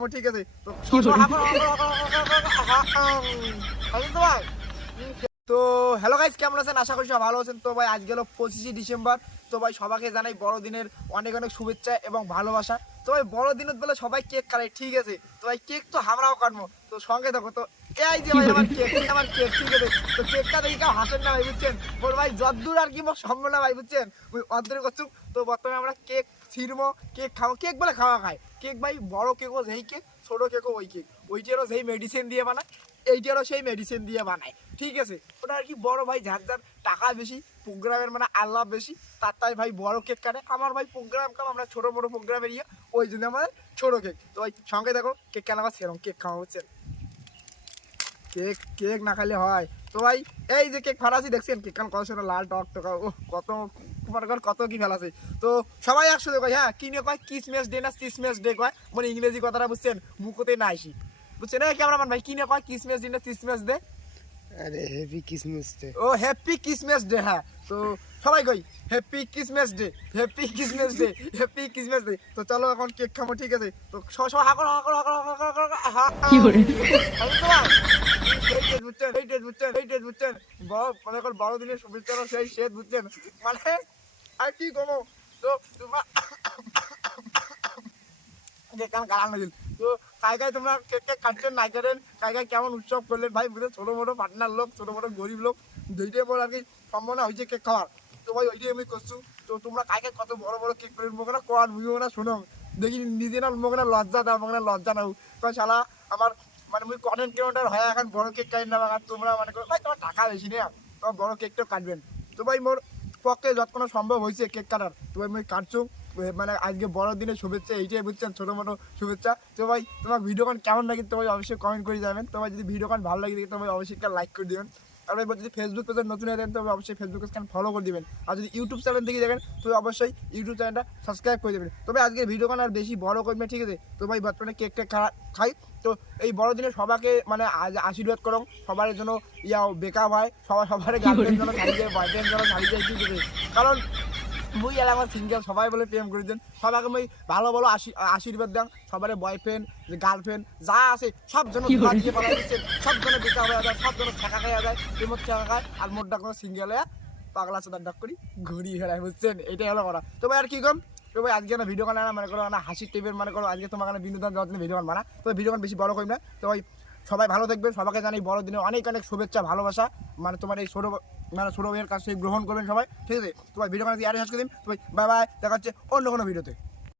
ও, ঠিক আছে তো তো হ্যালো গাইস কেমন আছেন? আশা করি সব ভালো আছেন। তো ভাই, আজ গেল পঁচিশে ডিসেম্বর। তো ভাই, সবাইকে জানাই বড়দিনের অনেক অনেক শুভেচ্ছা এবং ভালোবাসা। তো ভাই বড়দিনের বেলা সবাই কেক কাটে ঠিক আছে? তো ভাই কেক তো আমরাও কাটবো। তো সঙ্গে দেখো তো এই যে ভাই, আমার কেক আমার কেক ঠিক আছে? তো কেকটা দেখি কেউ হাসেন না ভাই, বুঝছেন? ওর ভাই, যদ্দূর আর কি সম্ভব না ভাই, বুঝছেন? ওই অর্ধেক করছুক তো বর্তমানে আমরা কেক ছিড়বো কেক খাব। কেক বলে খাওয়া খায়। কেক ভাই, বড় কেকও যেই কেক ছোট কেকও ওই কেক ওইটারও সেই মেডিসিন দিয়ে বানায়। এইটারও সেই মেডিসিন দিয়ে বানায়। ঠিক আছে? ওটা আর কি বড় ভাই যার যার টাকা বেশি প্রোগ্রামের মানে আল্লাহ বেশি, তার তাই ভাই বড় কেক কাটে। আমার ভাই প্রোগ্রাম কাম, আমরা ছোটো বড়ো প্রোগ্রামের ইয়ে ওই জন্য আমাদের ছোটো কেক তো ওই সঙ্গে দেখো কেক কেন আমার সেরকম কেক খাওয়া হচ্ছে? কেক কেক না খাইলে হয়। তো ভাই, এই যে কেক ফালাসি, দেখছেন? কেক কান কত সুন্দর লাল টক টকা ও কত ঘর কত কি ফেলাছে তো সবাই একসাথে কয় হ্যাঁ কি নিয়ে কয়? কিসমেস ডে না কিসমেস ডে কয়। মানে ইংরেজি কথাটা বুঝছেন? মুখতে না আসি। বুঝছেন এই ক্যামেরাম্যান ভাই কি নিয়ে কয়? কিসমেস ডে না কিসমেস ডে আরে হেভি কিসমিস ডে ও হ্যাপি ক্রিসমাস ডে হ্যাঁ। তো সবাই কই happy Christmas day happy Christmas day happy Christmas day তো চলো এখন কেক খাব ঠিক আছে? তো সব সব হাকর হাকর হাকর হাকর হাকর হাকর কি করে? বুঝছেন এই ডেট বুঝছেন এই ডেট বুঝছেন। বড় মনে কর বড় দিনের শুভেচ্ছা সেই শেষ বুঝছেন। মানে আর কি কমো তো তোমার কান দিল? তো কাই তোমরা কেক কেক কাটছেন নাই করেন কাই কেমন উৎসব করলেন, ভাই বুঝে ছোটো মোটো পার্টনার লোক, ছোটো মোটো গরিব লোক, দুইটাই বড় আর কি সম্ভাবনা হয়েছে কেক খাওয়ার। তো ভাই, ওইটাই আমি করছ। তো তোমরা কাই কত বড় বড় কেক করে মুখে না কোয়ান মুখে না, শোনো। দেখি নিজে না, মুখে না, লজ্জা দাও না লজ্জা নাও। কারণ শালা, আমার মানে মুই কন্টেন্ট ক্রিয়েটার হয় এখন বড় কেক কাটি না আর তোমরা মানে ভাই, তোমার টাকা বেশি নেই তোমার বড় কেকটা কাটবেন। তো ভাই, মোর পক্ষে যতক্ষণ সম্ভব হয়েছে কেক কাটার, তো ভাই আমি কাটছো। মানে আজকে বড়দিনের শুভেচ্ছা এইটাই বুঝছেন ছোটো মোটো শুভেচ্ছা। তো ভাই তোমার ভিডিও গান কেমন লাগে তো ভাই অবশ্যই কমেন্ট করে যাবেন তো ভাই যদি ভিডিও গান ভালো লাগে তো ভাই অবশ্যই একটা লাইক করে দেবেন। আর ভাই যদি ফেসবুক পেজে নতুন হয়ে থাকেন তবে অবশ্যই ফেসবুক পেজ ফলো করে দিবেন। আর যদি ইউটিউব চ্যানেল দেখে দেখেন তো অবশ্যই ইউটিউব চ্যানেলটা সাবস্ক্রাইব করে দেবেন। তবে আজকে ভিডিও গান আর বেশি বড় করবে ঠিক আছে? তো ভাই বর্তমানে কেক টেক খা- খাই। তো এই বড়দিনে সবাইকে মানে আজ আশীর্বাদ করো সবার জন্য ইয়া বেকআপ হয়। সবার সবার গার্লফ্রেন্ড যেন শাড়ি যায় বয়ফ্রেন্ড যেন শাড়ি যায় ঠিক আছে? কারণ মুই এলাম আমার সিঙ্গেল সবাই বলে প্রেম করে দেন। সবাইকে মুই ভালো ভালো আশী- আশীর্বাদ দেন সবার বয়ফ্রেন্ড গার্লফ্রেন্ড যা আছে সব জন? দিয়ে দিচ্ছেন সব জনে বেকার হয়ে যায় সব জনে ছেঁকা খাইয়া যায় প্রেমত ছেঁকা খায় আর মোটটা কোনো সিঙ্গেল পাগলা চোদার ডাক করি ঘুরি হেরাই বুঝছেন? এটাই হলো করা তো ভাই আর কি কম? তো ভাই আজকে না ভিডিও গান না মনে করো না হাসির টেপের মনে করো আজকে তোমার কাছে বিনোদন দেওয়ার জন্য ভিডিও গান বানা তো ভিডিও গান বেশি বড় করি না। তো ভাই সবাই ভালো থাকবেন সবাইকে জানাই বড়দিনে অনেক অনেক শুভেচ্ছা ভালোবাসা। মানে তোমার এই ছোটো মানে ছোটো ভাইয়ের কাছ থেকে গ্রহণ করবেন সবাই। ঠিক আছে? তোমার ভিডিও কাছে আর শেষ করে দিন বাই বাই দেখা হচ্ছে অন্য কোনো ভিডিওতে